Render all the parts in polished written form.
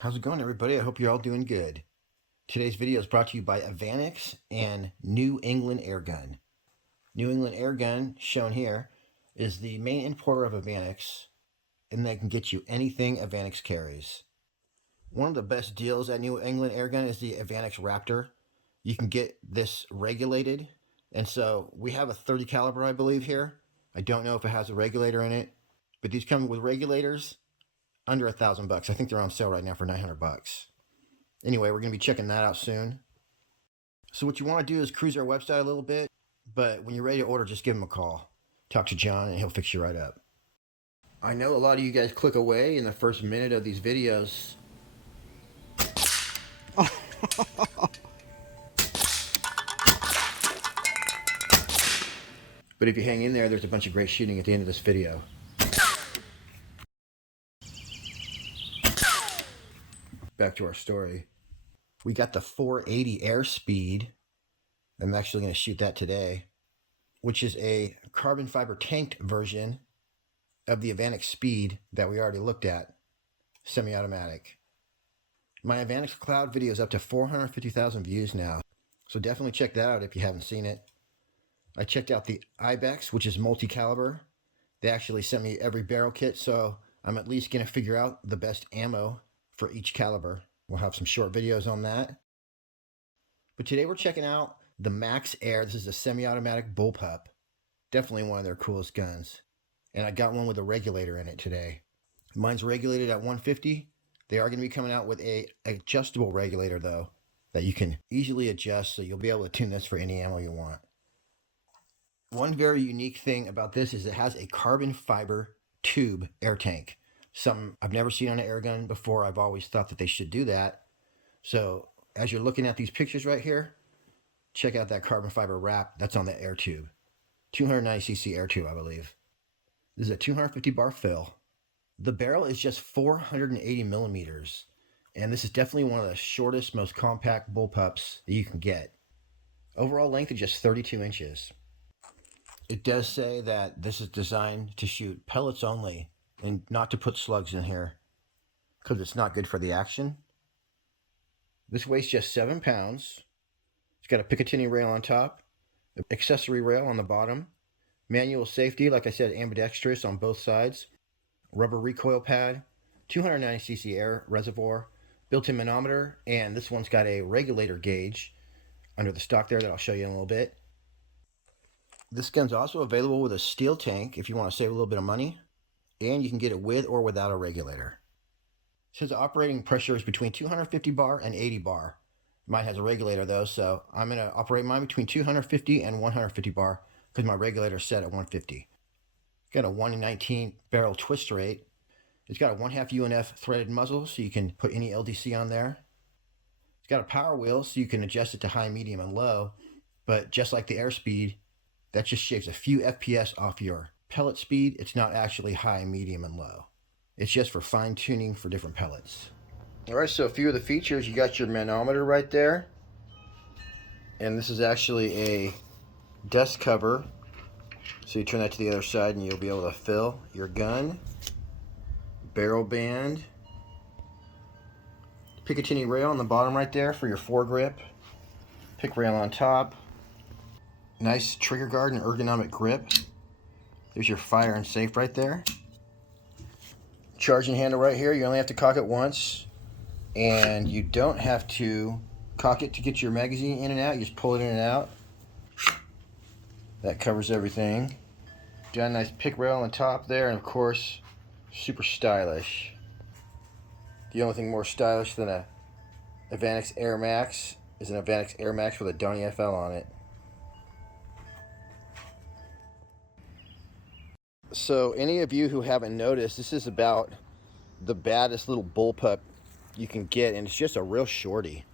How's it going, everybody? I hope you're all doing good. Today's video is brought to you by Evanix and New England Airgun. New England Airgun, shown here, is the main importer of Evanix, and they can get you anything Evanix carries. One of the best deals at New England Airgun is the Evanix Raptor. You can get this regulated, and so we have a 30 caliber, I believe, here. I don't know if it has a regulator in it, but these come with regulators under $1,000. I think they're on sale right now for $900. Anyway, we're going to be checking that out soon. So what you want to do is cruise our website a little bit, but when you're ready to order, just give him a call. Talk to John and he'll fix you right up. I know a lot of you guys click away in the first minute of these videos. But if you hang in there, there's a bunch of great shooting at the end of this video. Back to our story. We got the 480 airspeed. I'm actually going to shoot that today, which is a carbon fiber tanked version of the Evanix Speed that we already looked at, semi-automatic. My Evanix Cloud video is up to 450,000 views now, so definitely check that out if you haven't seen it. I checked out the Ibex, which is multi-caliber. They actually sent me every barrel kit, so I'm at least going to figure out the best ammo for each caliber. We'll have some short videos on that. But today we're checking out the Max Air. This is a semi-automatic Bullpup. Definitely one of their coolest guns. And I got one with a regulator in it today. Mine's regulated at 150. They are going to be coming out with a adjustable regulator though, that you can easily adjust, so you'll be able to tune this for any ammo you want. One very unique thing about this is it has a carbon fiber tube air tank. Something I've never seen on an air gun before. I've always thought that they should do that. So as you're looking at these pictures right here, check out that carbon fiber wrap that's on the air tube. 290cc air tube, I believe. This is a 250 bar fill. The barrel is just 480 millimeters. And this is definitely one of the shortest, most compact bullpups that you can get. Overall length is just 32 inches. It does say that this is designed to shoot pellets only and not to put slugs in here because it's not good for the action. This weighs just 7 pounds. It's got a Picatinny rail on top, an accessory rail on the bottom, manual safety, like I said, ambidextrous on both sides, rubber recoil pad, 290cc air reservoir, built-in manometer, and this one's got a regulator gauge under the stock there that I'll show you in a little bit. This gun's also available with a steel tank if you want to save a little bit of money, and you can get it with or without a regulator. Since the operating pressure is between 250 bar and 80 bar, mine has a regulator though, so I'm going to operate mine between 250 and 150 bar because my regulator is set at 150. It's got a 1/19 barrel twist rate. It's got a 1/2 UNF threaded muzzle, so you can put any LDC on there. It's got a power wheel, so you can adjust it to high, medium, and low, but just like the airspeed, that just shaves a few FPS off your pellet speed. It's not actually high, medium, and low. It's just for fine tuning for different pellets. All right, so a few of the features, you got your manometer right there. And this is actually a dust cover. So you turn that to the other side and you'll be able to fill your gun. Barrel band. Picatinny rail on the bottom right there for your foregrip. Pick rail on top. Nice trigger guard and ergonomic grip. There's your fire and safe right there. Charging handle right here. You only have to cock it once. And you don't have to cock it to get your magazine in and out. You just pull it in and out. That covers everything. Got a nice pick rail on the top there. And of course, super stylish. The only thing more stylish than a Evanix Air Max is an Evanix Air Max with a Donny FL on it. So any of you who haven't noticed, this is about the baddest little bullpup you can get, and it's just a real shorty.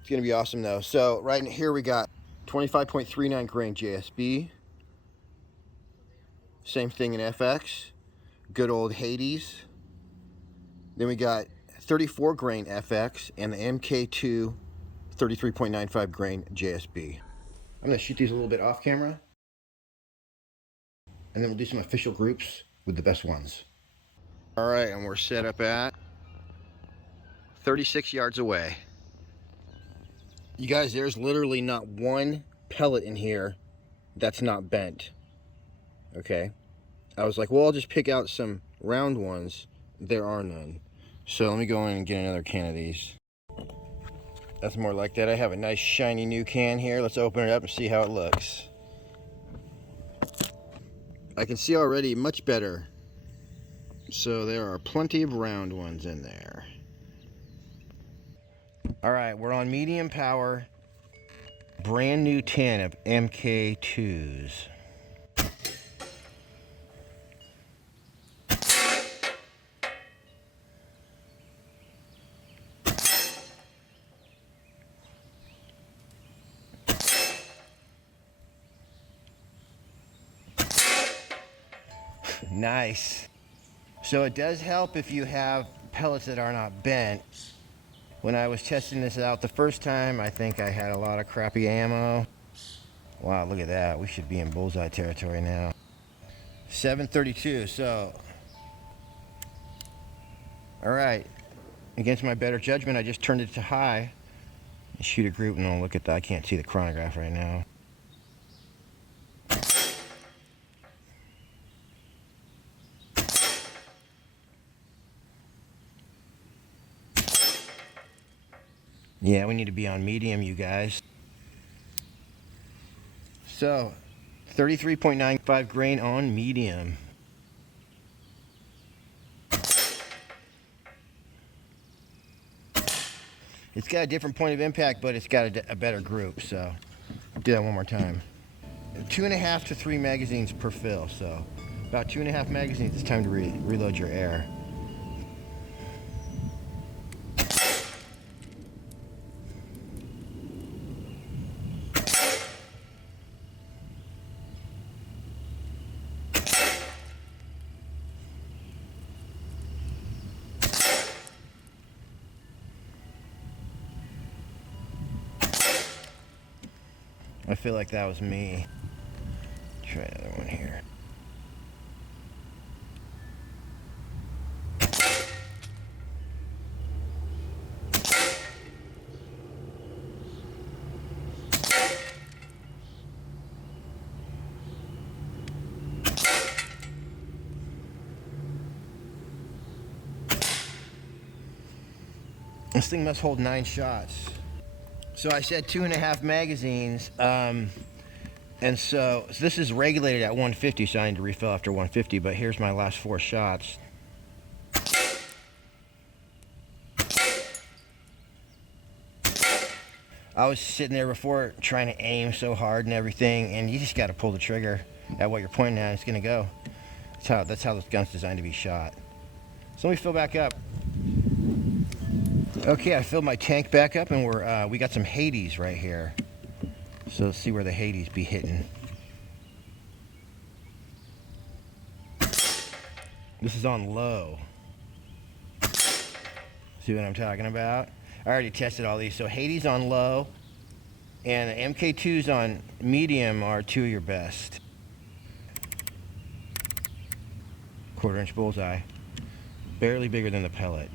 It's gonna be awesome though. So right in here we got 25.39 grain JSB. Same thing in FX. Good old Hades. Then we got 34 grain FX and the MK2 33.95 grain JSB. I'm gonna shoot these a little bit off camera, and then we'll do some official groups with the best ones. All right, and we're set up at 36 yards away. You guys, there's literally not one pellet in here that's not bent. Okay. I was like, well, I'll just pick out some round ones. There are none. So let me go in and get another can of these. That's more like that. I have a nice shiny new can here. Let's open it up and see how it looks. I can see already much better. So there are plenty of round ones in there. All right, we're on medium power. Brand new tin of MK2s. Nice. So it does help if you have pellets that are not bent. When I was testing this out the first time, I think I had a lot of crappy ammo. Wow, look at that. We should be in bullseye territory now. 732, so. All right. Against my better judgment, I just turned it to high. Shoot a group and I'll look at that. I can't see the chronograph right now. Yeah, we need to be on medium, you guys. So, 33.95 grain on medium. It's got a different point of impact, but it's got a better group, so do that one more time. 2.5 to 3 magazines per fill, so about 2.5 magazines. It's time to reload your air. I feel like that was me. Try another one here. This thing must hold 9 shots. So I said 2.5 magazines, and so this is regulated at 150, so I need to refill after 150, but here's my last 4 shots. I was sitting there before trying to aim so hard and everything, and you just got to pull the trigger at what you're pointing at, and it's going to go. That's how this gun's designed to be shot. So let me fill back up. Okay, I filled my tank back up, and we got some Hades right here. So let's see where the Hades be hitting. This is on low. See what I'm talking about? I already tested all these. So Hades on low, and the MK2s on medium are 2 of your best. 1/4-inch bullseye. Barely bigger than the pellet.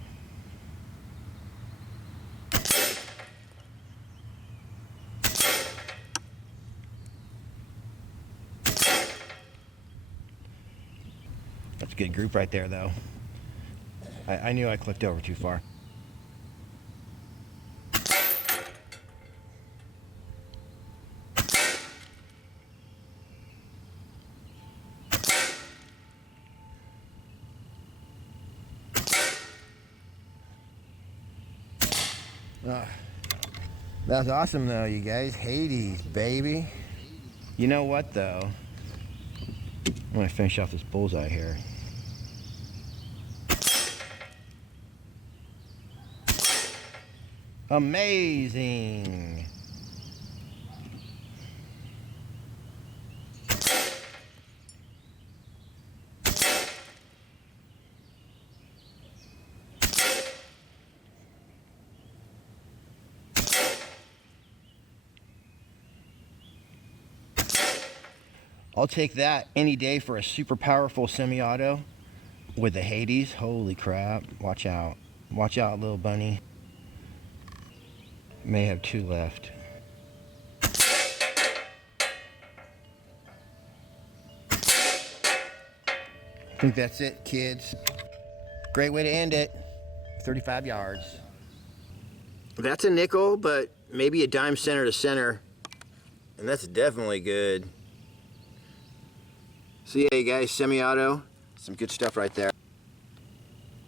That's a good group right there, though. I knew I clicked over too far. That was awesome, though, you guys. Hades, baby. You know what, though? I'm going to finish off this bullseye here. Amazing. I'll take that any day for a super powerful semi-auto with the Hades. Holy crap. Watch out. Watch out, little bunny. May have 2 left. I think that's it, kids. Great way to end it. 35 yards. That's a nickel, but maybe a dime center to center. And that's definitely good. So yeah, you guys, semi-auto, some good stuff right there.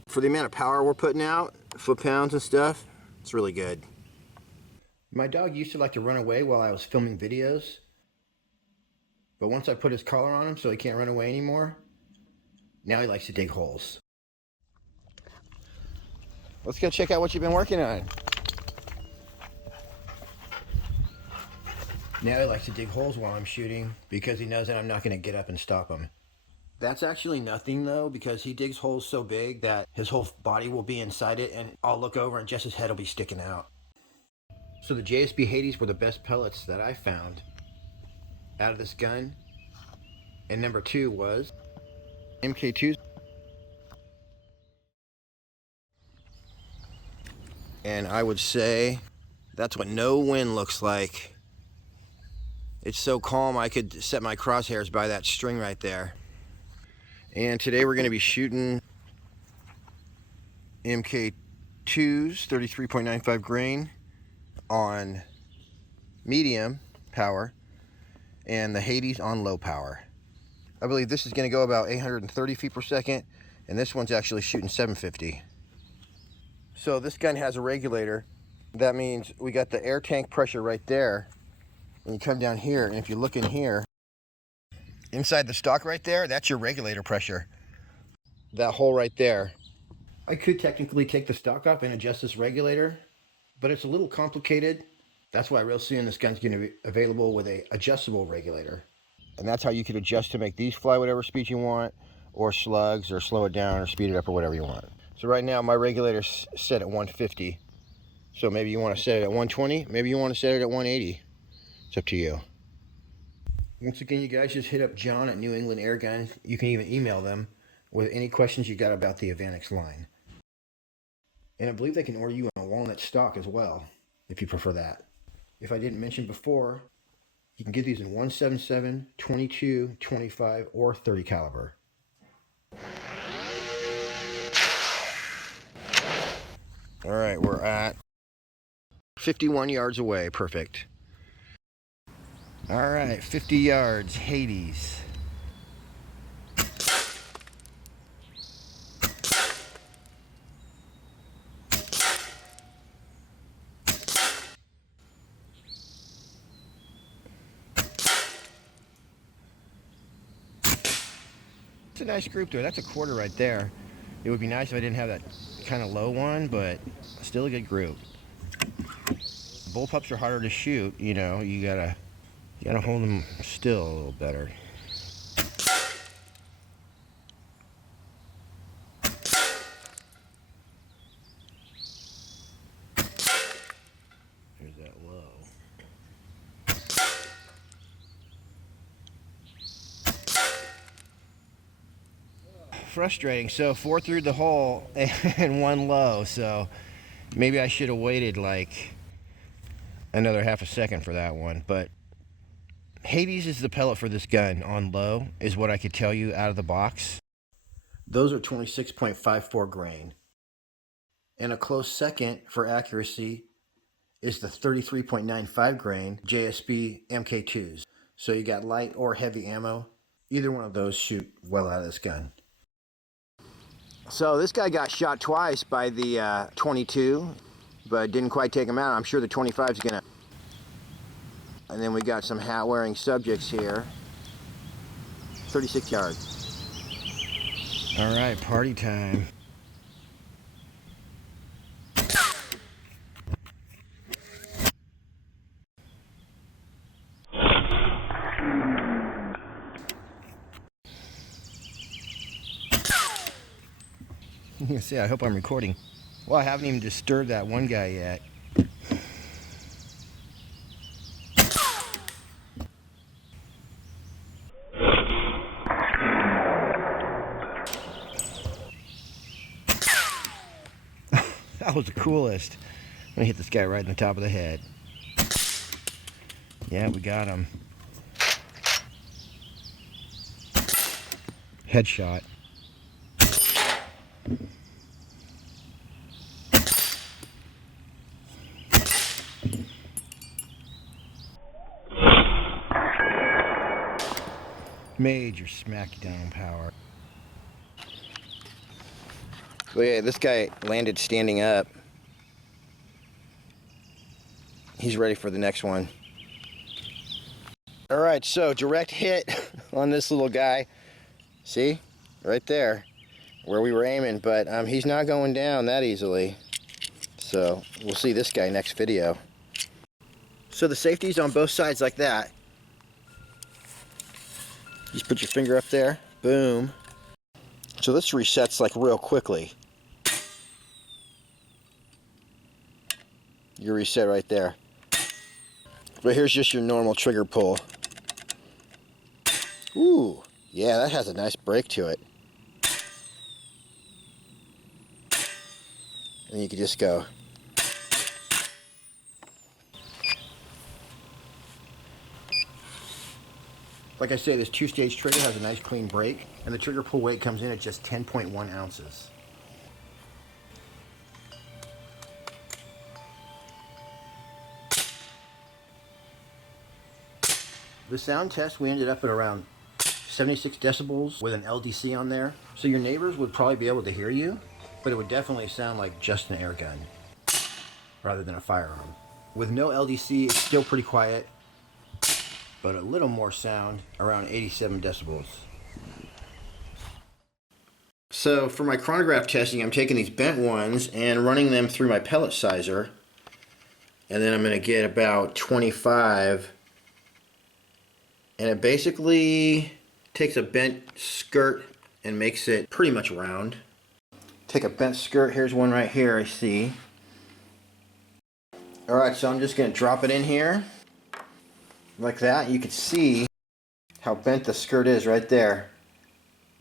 For the amount of power we're putting out, foot-pounds and stuff, it's really good. My dog used to like to run away while I was filming videos. But once I put his collar on him so he can't run away anymore, now he likes to dig holes. Let's go check out what you've been working on. Now he likes to dig holes while I'm shooting because he knows that I'm not going to get up and stop him. That's actually nothing though, because he digs holes so big that his whole body will be inside it, and I'll look over and just his head will be sticking out. So the JSB Hades were the best pellets that I found out of this gun. And number 2 was MK2s. And I would say that's what no wind looks like. It's so calm I could set my crosshairs by that string right there. And today we're going to be shooting MK2s, 33.95 grain on medium power, and the Hades on low power. I believe this is going to go about 830 feet per second, and this one's actually shooting 750. So this gun has a regulator. That means we got the air tank pressure right there, and you come down here, and if you look in here, inside the stock right there, that's your regulator pressure. That hole right there. I could technically take the stock off and adjust this regulator, but it's a little complicated. That's why real soon this gun's going to be available with a adjustable regulator. And that's how you could adjust to make these fly whatever speed you want, or slugs, or slow it down, or speed it up, or whatever you want. So right now my regulator's set at 150. So maybe you want to set it at 120, maybe you want to set it at 180. It's up to you. Once again, you guys just hit up John at New England Airgun. You can even email them with any questions you got about the Evanix line. And I believe they can order you a walnut stock as well, if you prefer that. If I didn't mention before, you can get these in 177, 22, 25, or 30 caliber. All right, we're at 51 yards away. Perfect. All right, 50 yards, Hades. It's a nice group to it. That's a quarter right there. It would be nice if I didn't have that kind of low one, but still a good group. Bullpups are harder to shoot, you know, you gotta hold them still a little better. There's that low. Frustrating. So 4 through the hole and 1 low, so maybe I should have waited like another half a second for that one. But Hades is the pellet for this gun on low, is what I could tell you out of the box. Those are 26.54 grain. And a close second for accuracy is the 33.95 grain JSB MK2s. So you got light or heavy ammo. Either one of those shoot well out of this gun. So this guy got shot twice by the 22, but didn't quite take him out. I'm sure the 25 is gonna. And then we got some hat-wearing subjects here. 36 yards. All right, party time. You can see, I hope I'm recording. Well, I haven't even disturbed that one guy yet. That was the coolest. I'm gonna hit this guy right in the top of the head. Yeah, we got him. Headshot. Major smackdown power. Look at this guy landed standing up. He's ready for the next one. All right, so direct hit on this little guy. See, right there, where we were aiming, but he's not going down that easily. So we'll see this guy next video. So the safety's on both sides like that. Just put your finger up there, boom. So this resets like real quickly. Your reset right there. But here's just your normal trigger pull. Ooh, yeah, that has a nice break to it. And you can just go. Like I say, this two-stage trigger has a nice clean break, and the trigger pull weight comes in at just 10.1 ounces. The sound test, we ended up at around 76 decibels with an LDC on there. So your neighbors would probably be able to hear you, but it would definitely sound like just an air gun rather than a firearm. With no LDC, it's still pretty quiet, but a little more sound, around 87 decibels. So for my chronograph testing, I'm taking these bent ones and running them through my pellet sizer, and then I'm going to get about 25. And it basically takes a bent skirt and makes it pretty much round. Take a bent skirt, here's one right here I see. Alright, so I'm just going to drop it in here. Like that. You can see how bent the skirt is right there.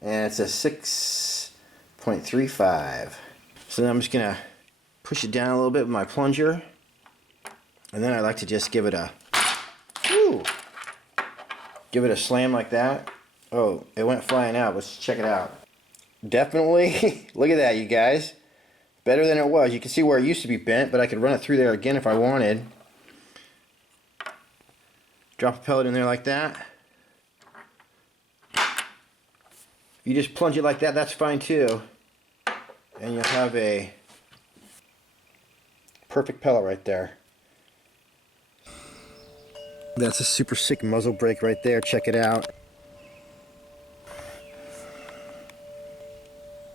And it's a 6.35. So then I'm just going to push it down a little bit with my plunger. And then I like to just give it a... Woo! Give it a slam like that. Oh, it went flying out. Let's check it out. Definitely, look at that, you guys. Better than it was. You can see where it used to be bent, but I could run it through there again if I wanted. Drop a pellet in there like that. If you just plunge it like that, that's fine too. And you'll have a perfect pellet right there. That's a super sick muzzle brake right there. Check it out.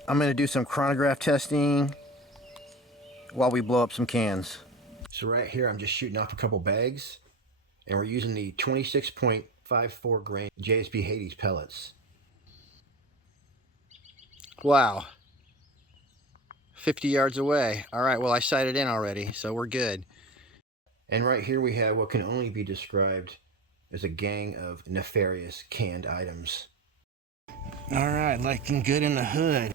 I'm going to do some chronograph testing while we blow up some cans. So right here I'm just shooting off a couple bags, and we're using the 26.54 grain JSP Hades pellets. Wow. 50 yards away. Alright, well I sighted in already, so we're good. And right here we have what can only be described as a gang of nefarious canned items. Alright, looking good in the hood.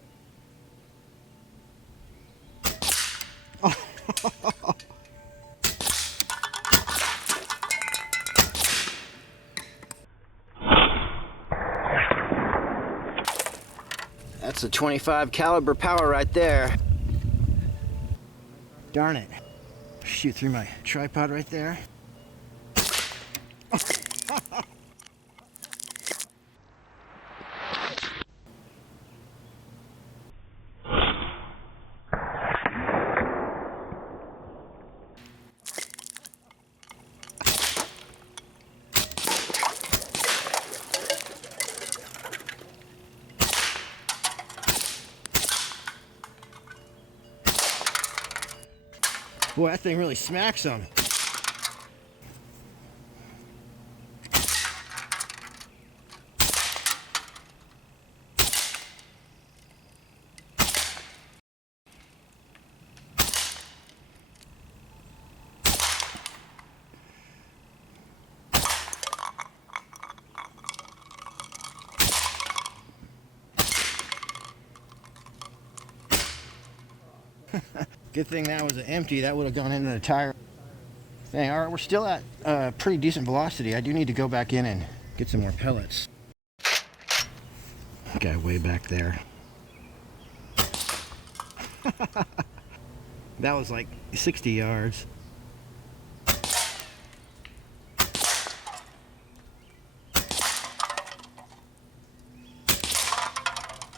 That's a 25 caliber power right there. Darn it. Shoot through my tripod right there. Boy, that thing really smacks them. Good thing that was empty. That would have gone into the tire. Dang, all right, we're still at pretty decent velocity. I do need to go back in and get some more pellets. Guy way back there. That was like 60 yards.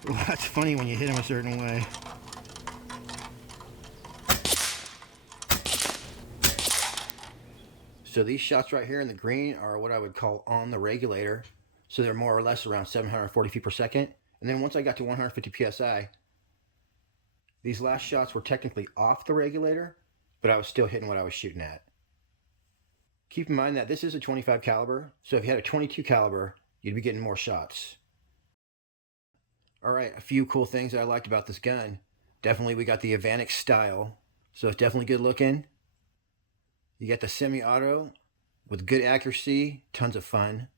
Well, that's funny when you hit him a certain way. So these shots right here in the green are what I would call on the regulator. So they're more or less around 740 feet per second. And then once I got to 150 PSI, these last shots were technically off the regulator, but I was still hitting what I was shooting at. Keep in mind that this is a 25 caliber. So if you had a 22 caliber, you'd be getting more shots. All right, a few cool things that I liked about this gun. Definitely we got the Evanix style. So it's definitely good looking. You got the semi-auto with good accuracy, tons of fun.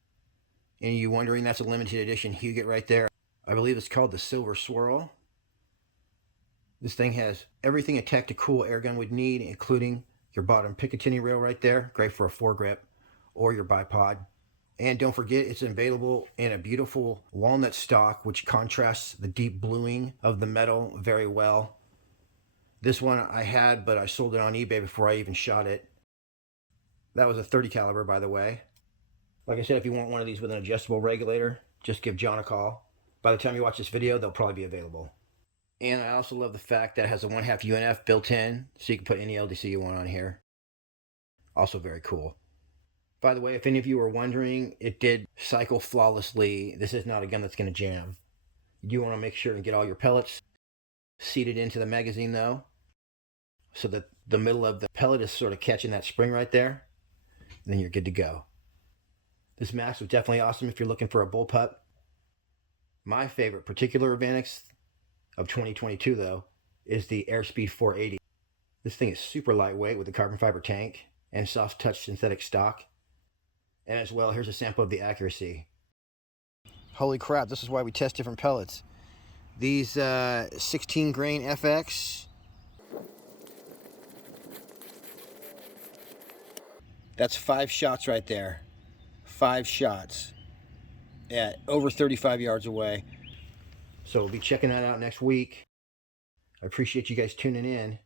And you wondering, that's a limited edition Huget right there. I believe it's called the Silver Swirl. This thing has everything a tactical airgun would need, including your bottom Picatinny rail right there. Great for a foregrip or your bipod. And don't forget, it's available in a beautiful walnut stock, which contrasts the deep bluing of the metal very well. This one I had, but I sold it on eBay before I even shot it. That was a 30 caliber, by the way. Like I said, if you want one of these with an adjustable regulator, just give John a call. By the time you watch this video, they'll probably be available. And I also love the fact that it has a 1/2 UNF built in, so you can put any LDC you want on here. Also very cool. By the way, if any of you were wondering, it did cycle flawlessly. This is not a gun that's going to jam. You do want to make sure and get all your pellets seated into the magazine though, so that the middle of the pellet is sort of catching that spring right there. Then you're good to go. This mask was definitely awesome if you're looking for a bullpup. My favorite particular Evanix of 2022 though is the Airspeed 480. This thing is super lightweight with a carbon fiber tank and soft touch synthetic stock. And as well, here's a sample of the accuracy. Holy crap, this is why we test different pellets. These 16 grain FX, that's 5 shots right there. 5 shots at over 35 yards away. So we'll be checking that out next week. I appreciate you guys tuning in.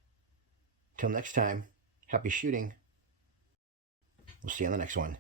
Till next time, happy shooting. We'll see you on the next one.